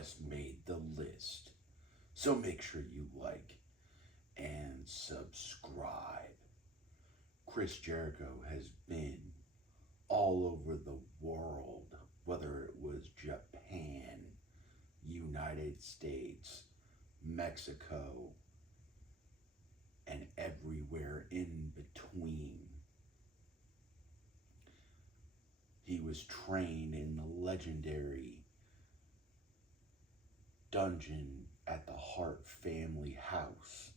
just made the list. So make sure you like and subscribe. Chris Jericho has been all over the world, whether it was Japan, United States, Mexico, and everywhere in between. He was trained in the legendary dungeon at the Hart family house.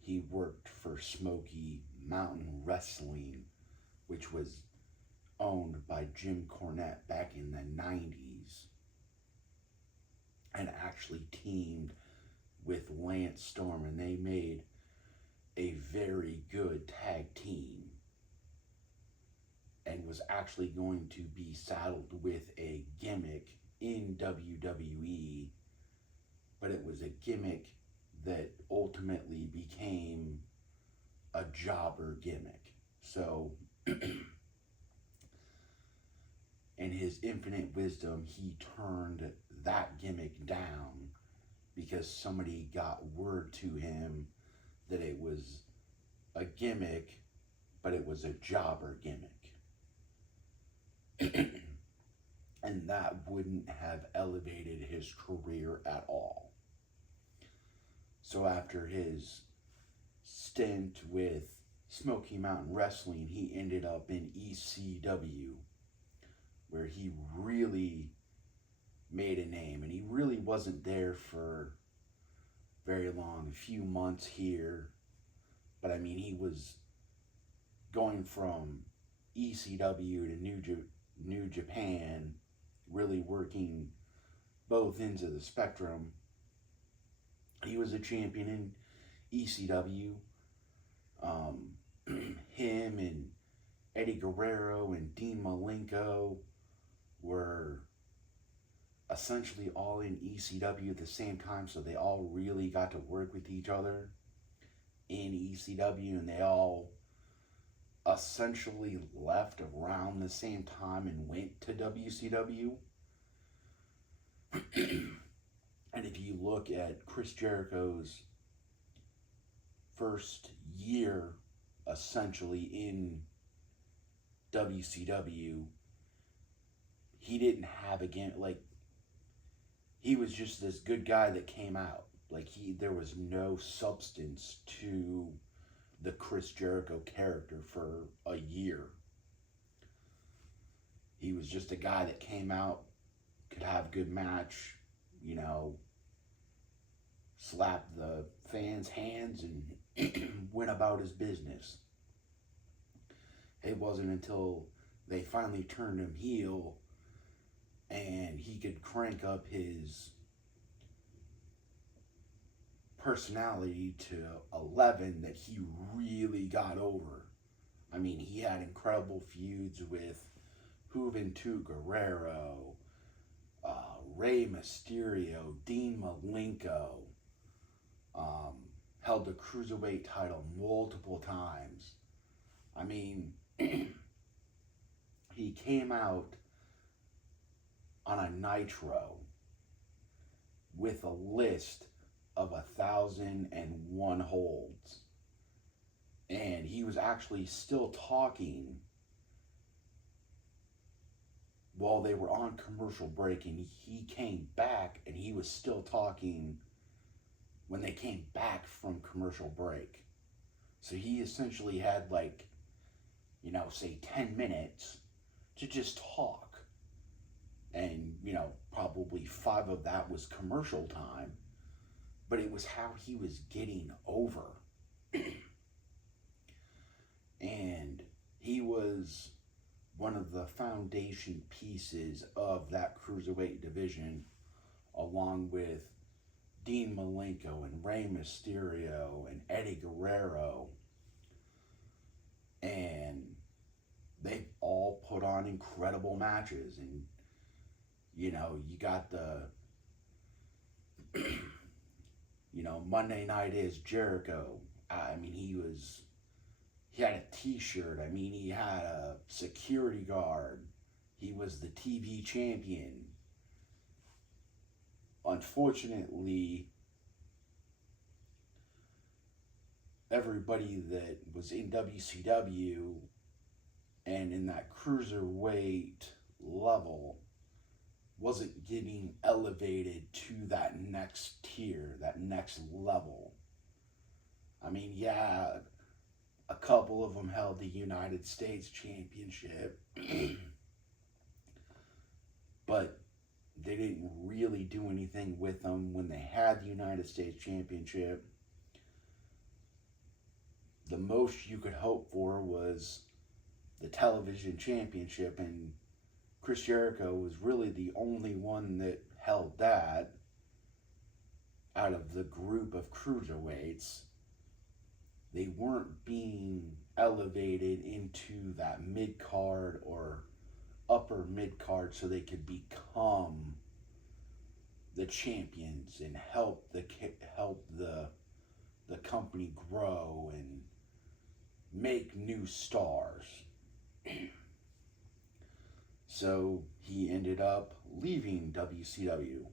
He worked for Smoky Mountain Wrestling, which was owned by Jim Cornette back in the 90s, and actually teamed with Lance Storm, and they made a very good tag team, and was actually going to be saddled with a gimmick in WWE, but it was a gimmick that ultimately became a jobber gimmick. So, in his infinite wisdom, he turned that gimmick down because somebody got word to him that it was a gimmick, but it was a jobber gimmick. And that wouldn't have elevated his career at all. So after his stint with Smoky Mountain Wrestling, he ended up in ECW, where he really made a name. And he really wasn't there for very long, a few months here. But I mean, he was going from ECW to New Japan, really working both ends of the spectrum. He was a champion in ECW. Him and Eddie Guerrero and Dean Malenko were essentially all in ECW at the same time, so they all really got to work with each other in ECW, and they all essentially left around the same time and went to WCW. And if you look at Chris Jericho's first year essentially in WCW, he didn't have he was just this good guy that came out. There was no substance to the Chris Jericho character for a year. He was just a guy that came out, could have a good match, slap the fans' hands and went about his business. It wasn't until they finally turned him heel and he could crank up his personality to 11 that he really got over. I mean, he had incredible feuds with Juventud Guerrero, Rey Mysterio, Dean Malenko, held the Cruiserweight title multiple times. I mean, he came out on a Nitro with a list of 1,001 holds. And he was actually still talking while they were on commercial break, and he came back and he was still talking when they came back from commercial break. So he essentially had say 10 minutes to just talk. And, probably 5 of that was commercial time. But it was how he was getting over. And he was one of the foundation pieces of that Cruiserweight division, along with Dean Malenko and Rey Mysterio and Eddie Guerrero. And they all put on incredible matches. And, you got the, Monday Night is Jericho. I mean, he had a t-shirt. I mean, he had a security guard. He was the TV champion. unfortunately, everybody that was in WCW and in that cruiserweight level wasn't getting elevated to that next tier, that next level. I mean, yeah, a couple of them held the United States Championship, but they didn't really do anything with them when they had the United States Championship. The most you could hope for was the television championship, and Chris Jericho was really the only one that held that out of the group of cruiserweights. They weren't being elevated into that mid card or upper mid card so they could become the champions and help the company grow and make new stars. So he ended up leaving WCW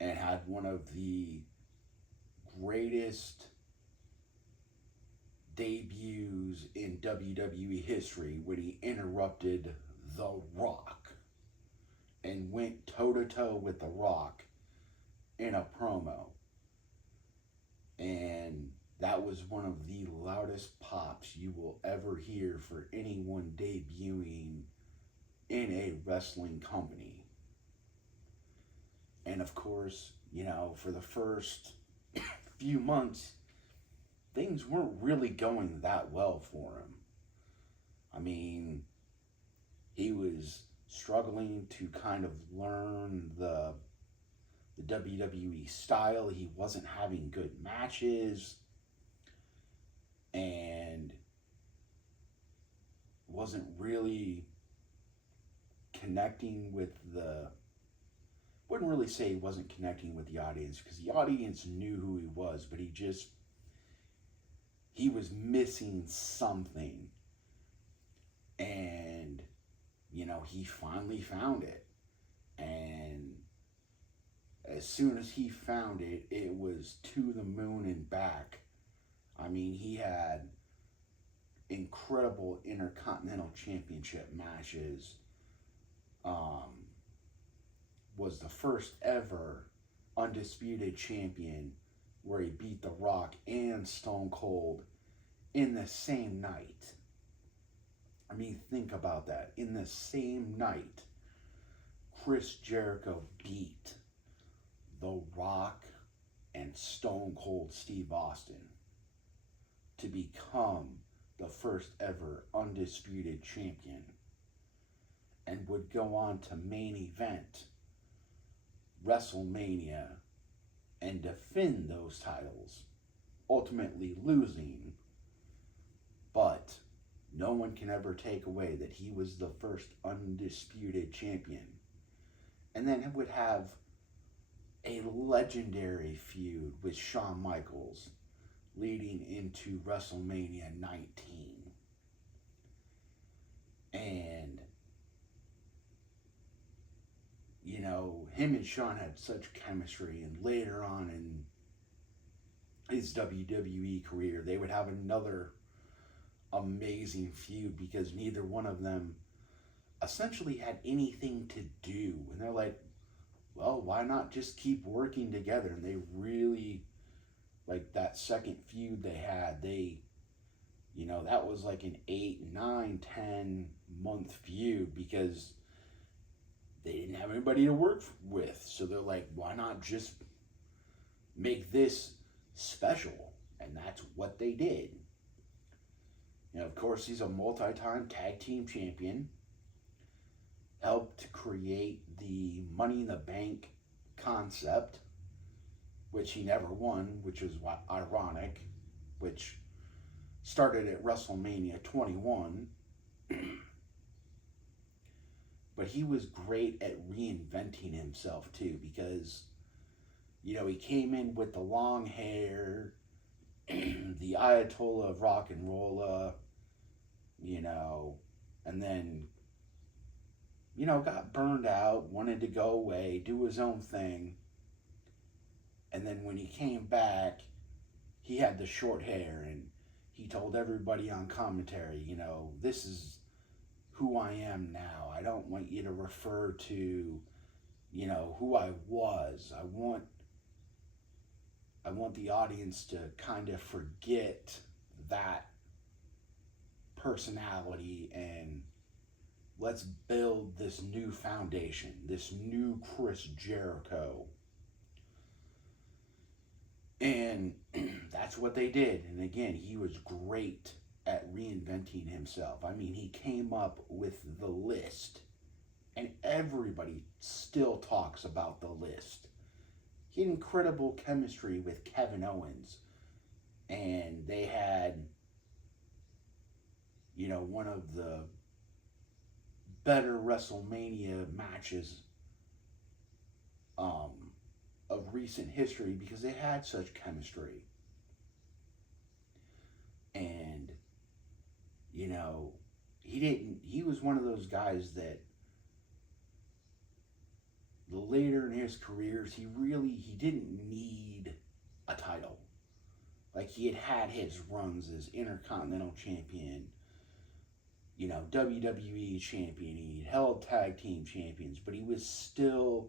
and had one of the greatest debuts in WWE history when he interrupted The Rock and went toe-to-toe with The Rock in a promo. And that was one of the loudest pops you will ever hear for anyone debuting in a wrestling company. And of course, for the first few months, things weren't really going that well for him. I mean, he was struggling to kind of learn the WWE style. He wasn't having good matches and wasn't really connecting with wouldn't really say he wasn't connecting with the audience, because the audience knew who he was, but he was missing something. And he finally found it. And as soon as he found it, it was to the moon and back. I mean, he had incredible Intercontinental Championship matches. Was the first ever undisputed champion where he beat The Rock and Stone Cold in the same night. I mean, think about that. In the same night, Chris Jericho beat The Rock and Stone Cold Steve Austin to become the first ever undisputed champion, and would go on to main event WrestleMania and defend those titles, ultimately losing. But no one can ever take away that he was the first undisputed champion. And then would have a legendary feud with Shawn Michaels leading into WrestleMania 19. And him and Shawn had such chemistry, and later on in his WWE career, they would have another amazing feud, because neither one of them essentially had anything to do. And they're like, well, why not just keep working together? And they really, like, that second feud they had, that was like an 8, 9, 10 month feud, because they didn't have anybody to work with. So they're like, why not just make this special? And that's what they did. Of course, he's a multi-time tag team champion. Helped create the Money in the Bank concept, which he never won, which is ironic, which started at WrestleMania 21. But he was great at reinventing himself too, because he came in with the long hair, the Ayatollah of rock and roll, and then got burned out, wanted to go away, do his own thing, And then when he came back, he had the short hair, and he told everybody on commentary, this is who I am now. I don't want you to refer to, who I was. I want the audience to kind of forget that personality, and let's build this new foundation, this new Chris Jericho. And that's what they did. And again, he was great at reinventing himself. I mean, he came up with the list, and everybody still talks about the list. He had incredible chemistry with Kevin Owens, and they had, one of the better WrestleMania matches of recent history because they had such chemistry. And, he was one of those guys that later in his careers, he didn't need a title. Like, he had his runs as Intercontinental Champion, WWE Champion, he held Tag Team Champions, but he was still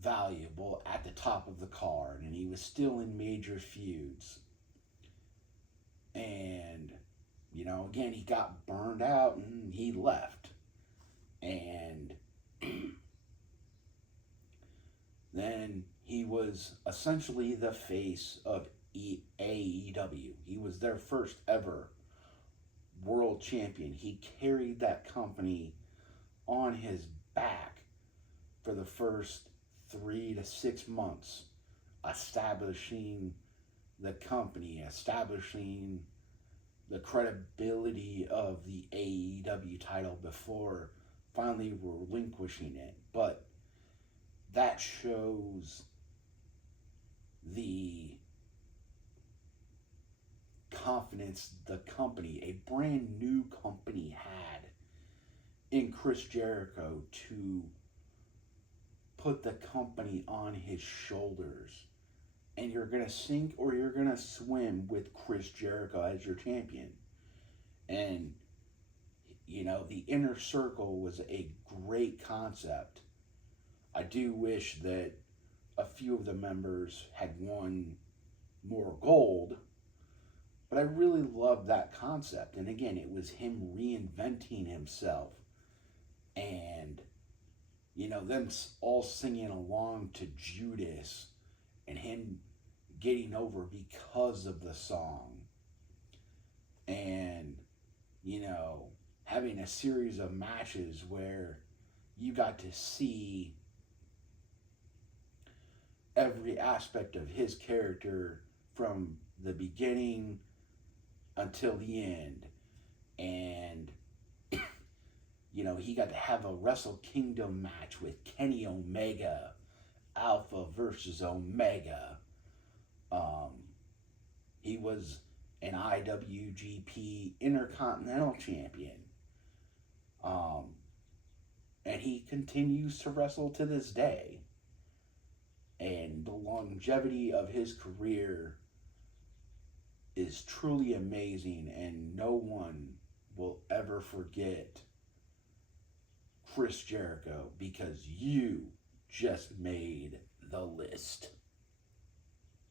valuable at the top of the card, and he was still in major feuds. And, again, he got burned out and he left. And then he was essentially the face of AEW. He was their first ever world champion. He carried that company on his back for the first 3 to 6 months, establishing the company, establishing the credibility of the AEW title before finally relinquishing it. But that shows the confidence the company, a brand new company, had in Chris Jericho to put the company on his shoulders. And you're going to sink or you're going to swim with Chris Jericho as your champion. And, the inner circle was a great concept. I do wish that a few of the members had won more gold, but I really loved that concept. And again, it was him reinventing himself, and them all singing along to Judas, and him getting over because of the song, and having a series of matches where you got to see every aspect of his character from the beginning until the end. And he got to have a Wrestle Kingdom match with Kenny Omega, Alpha versus Omega. He was an IWGP Intercontinental Champion. And he continues to wrestle to this day. And the longevity of his career is truly amazing, and no one will ever forget Chris Jericho because you just made the list.